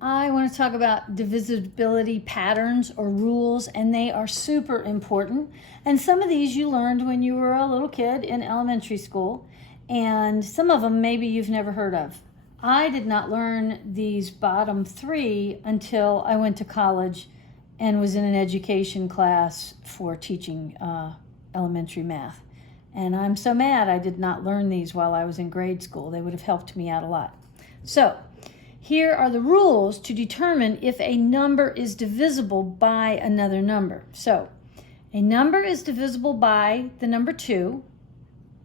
I want to talk about divisibility patterns or rules, and they are super important. And some of these you learned when you were a little kid in elementary school, and some of them maybe you've never heard of. I did not learn these bottom three until I went to college and was in an education class for teaching elementary math. And I'm so mad I did not learn these while I was in grade school. They would have helped me out a lot. So, here are the rules to determine if a number is divisible by another number. So, a number is divisible by the number 2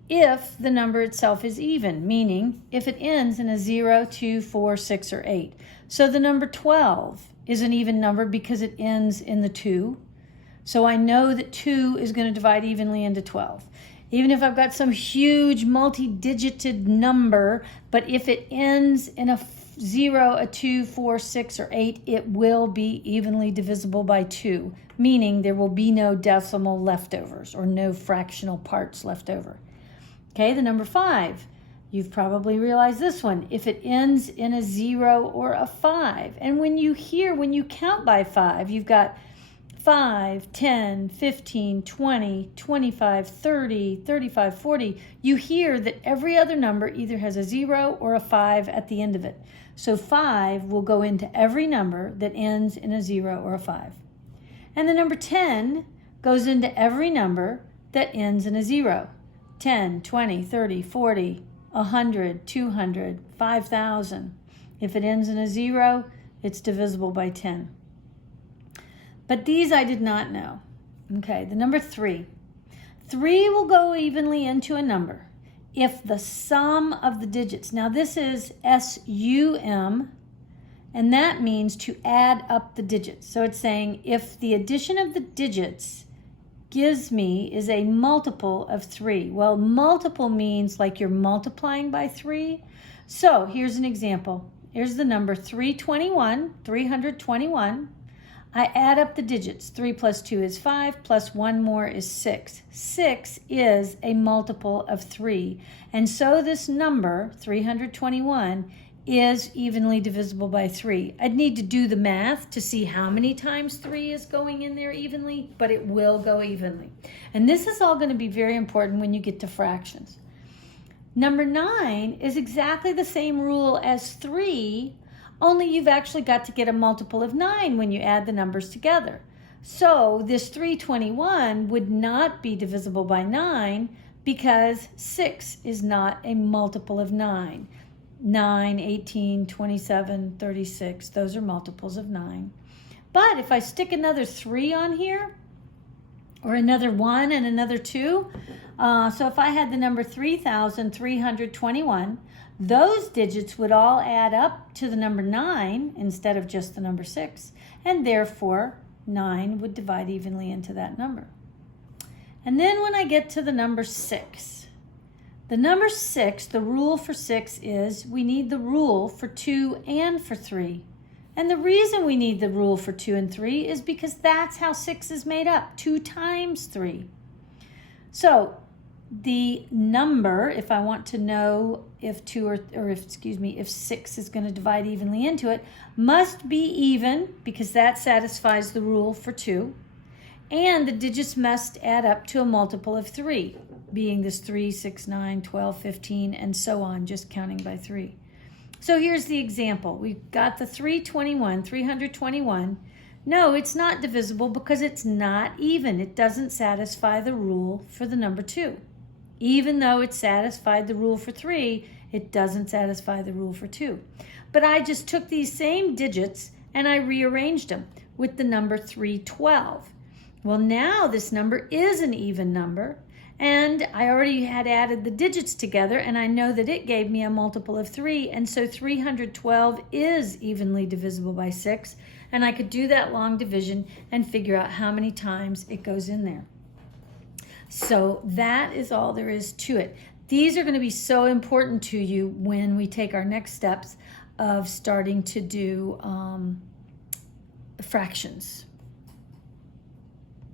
if the number itself is even, meaning if it ends in a 0, 2, 4, 6, or 8. So the number 12 is an even number because it ends in the 2. So I know that 2 is going to divide evenly into 12. Even if I've got some huge multi-digited number, but if it ends in a 0, a 2, 4, 6, or 8, it will be evenly divisible by 2, meaning there will be no decimal leftovers or no fractional parts left over. Okay, the number 5, you've probably realized this one. If it ends in a 0 or a 5, and when you count by 5, you've got 5, 10, 15, 20, 25, 30, 35, 40. You hear that every other number either has a 0 or a 5 at the end of it. So 5 will go into every number that ends in a 0 or a 5. And the number 10 goes into every number that ends in a 0. 10, 20, 30, 40, 100, 200, 5,000. If it ends in a 0, it's divisible by 10. But these I did not know. Okay, the number 3. 3 will go evenly into a number if the sum of the digits, now this is SUM, and that means to add up the digits. So it's saying if the addition of the digits gives me is a multiple of 3. Well, multiple means like you're multiplying by 3. So here's an example. Here's the number 321. I add up the digits. 3 plus 2 is 5, plus 1 more is 6. 6 is a multiple of 3. And so this number, 321, is evenly divisible by 3. I'd need to do the math to see how many times 3 is going in there evenly, but it will go evenly. And this is all going to be very important when you get to fractions. Number 9 is exactly the same rule as 3, only you've actually got to get a multiple of 9 when you add the numbers together. So this 321 would not be divisible by 9 because 6 is not a multiple of 9. 9, 18, 27, 36, those are multiples of 9. But if I stick another 3 on here, or another 1 and another 2, so if I had the number 3,321, those digits would all add up to the number 9 instead of just the number 6, and therefore 9 would divide evenly into that number. And then when I get to the number 6, the number 6, the rule for 6 is we need the rule for 2 and for 3. And the reason we need the rule for 2 and 3 is because that's how 6 is made up, 2 times 3. So the number, if I want to know if if 6 is going to divide evenly into it, must be even because that satisfies the rule for 2. And the digits must add up to a multiple of 3, being this 3, 6, 9, 12, 15, and so on, just counting by 3. So here's the example. We've got the 321. No, it's not divisible because it's not even. It doesn't satisfy the rule for the number 2. Even though it satisfied the rule for 3, it doesn't satisfy the rule for 2. But I just took these same digits and I rearranged them with the number 312. Well, now this number is an even number, and I already had added the digits together, and I know that it gave me a multiple of 3, and so 312 is evenly divisible by 6, and I could do that long division and figure out how many times it goes in there. So that is all there is to it. These are going to be so important to you when we take our next steps of starting to do fractions.